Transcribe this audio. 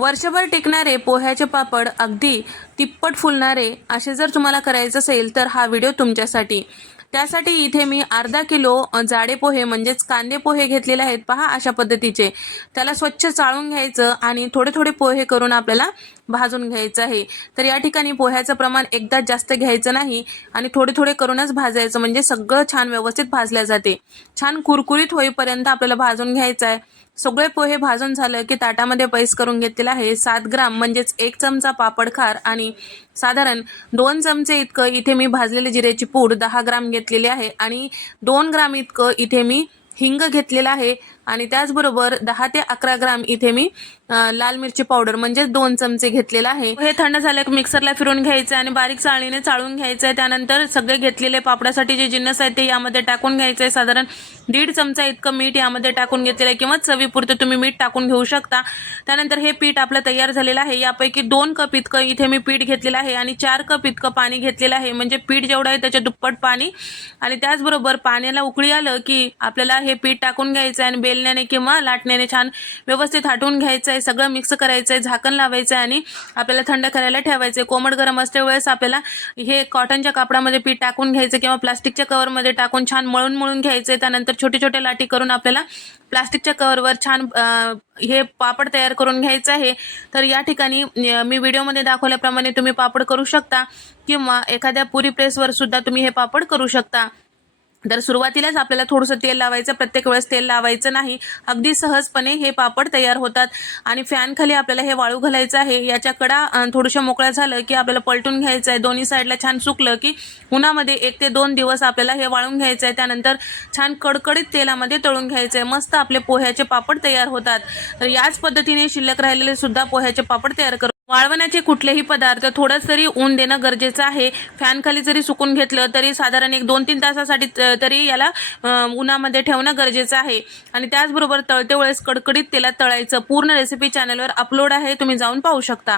वर्षभर टिकणारे पोह्याचे पापड अगदी तिप्पट फुलणारे असे जर तुम्हाला करायचं असेल तर हा व्हिडिओ तुमच्यासाठी। त्यासाठी इथे मी अर्धा किलो जाडे पोहे म्हणजेच कांदे पोहे घेतलेले आहेत। पहा अशा पद्धतीचे त्याला स्वच्छ चाळून घ्यायचं आणि थोडे थोडे पोहे करून आपल्याला भाजून घ्यायचं आहे। तर या ठिकाणी पोह्याचं प्रमाण एकदा जास्त घ्यायचं नाही आणि थोडे थोडे करूनच भाजायचं, म्हणजे सगळं छान व्यवस्थित भाजल्या जाते। छान कुरकुरीत होईपर्यंत आपल्याला भाजून घ्यायचं आहे। सगळे पोहे भाजून झालं की ताटामध्ये पैस करून घेतलेला आहे। 7 ग्राम म्हणजेच 1 चमचा पापड खार आणि साधारण 2 चमचे इतकं इथे मी भाजलेले जिऱ्याची पूड 10 ग्राम घेतलेली आहे आणि 2 ग्राम इतकं इथे मी हिंग घेतलेला आहे आणि त्याचबरोबर 10 ते 11 ग्राम इथे मी लाल मिरची पावडर म्हणजे 2 चमचे घेतलेला आहे। हे थंड झालं की मिक्सरला फिरवून घ्यायचं आणि बारीक चाळणीने चाळून घ्यायचं आहे। त्यानंतर सगळे घेतलेले पापडासाठी जे जिन्नस आहेत ते यामध्ये टाकून घ्यायचे आहे। साधारण 1.5 चमचा इतकं मीठ यामध्ये टाकून घेतलेलं आहे किंवा चवीपुरतं तुम्ही मीठ टाकून घेऊ शकता। त्यानंतर हे पीठ आपलं तयार झालेलं आहे। यापैकी 2 कप इतकं इथे मी पीठ घेतलेलं आहे आणि 4 कप इतकं पाणी घेतलेलं आहे, म्हणजे पीठ जेवढं आहे त्याच्या दुप्पट पाणी। आणि त्याचबरोबर पाण्याला उकळी आलं की आपल्याला हे पीठ टाकून घ्यायचं आहे आणि बेलण्याने किंवा लाटण्याने छान व्यवस्थित हाटून घ्यायचं आहे। सगळं मिक्स करायचं आहे, झाकण लावायचं आहे आणि आपल्याला थंड करायला ठेवायचं आहे। कोमट गरम असते वेळेस आपल्याला हे कॉटनच्या कापडामध्ये पीठ टाकून घ्यायचं किंवा प्लास्टिकच्या कव्हरमध्ये टाकून छान मळून घ्यायचं आहे। त्यानंतर छोटे छोटे लाटी करून आपल्याला प्लास्टिकच्या कव्हरवर छान हे पापड तयार करून घ्यायचं आहे। तर या ठिकाणी मी व्हिडिओमध्ये दाखवल्याप्रमाणे तुम्ही पापड करू शकता किंवा एखाद्या पुरी प्रेसवर सुद्धा तुम्ही हे पापड करू शकता। तर सुरुवातीलाच आपल्याला थोडंसं तेल लावायचं, प्रत्येक वेळेस तेल लावायचं नाही। अगदी सहजपणे हे पापड तयार होतात आणि फॅन खाली आपल्याला हे वाळू घालायचं आहे। याच्या कडा थोड्याशा मोकळ्या झालं की आपल्याला पलटून घ्यायचं आहे। दोन्ही साईडला छान सुकलं की उन्हामध्ये 1 ते 2 दिवस आपल्याला हे वाळून घ्यायचं आहे। त्यानंतर छान कडकडीत तेलामध्ये तळून घ्यायचं आहे। मस्त आपले पोह्याचे पापड तयार होतात। तर याच पद्धतीने शिल्लक राहिलेले सुद्धा पोह्याचे पापड तयार करू। वाळवण्याचे कुठलेही पदार्थ थोडंच तरी ऊन देणं गरजेचं आहे। फॅन खाली जरी सुकून घेतलं तरी साधारण 1-2-3 तासासाठी तरी याला उन्हामध्ये ठेवणं गरजेचं आहे। आणि त्याचबरोबर तळते वेळेस कडकडीत तेलात तळायचं। पूर्ण रेसिपी चॅनलवर अपलोड आहे, तुम्ही जाऊन पाहू शकता।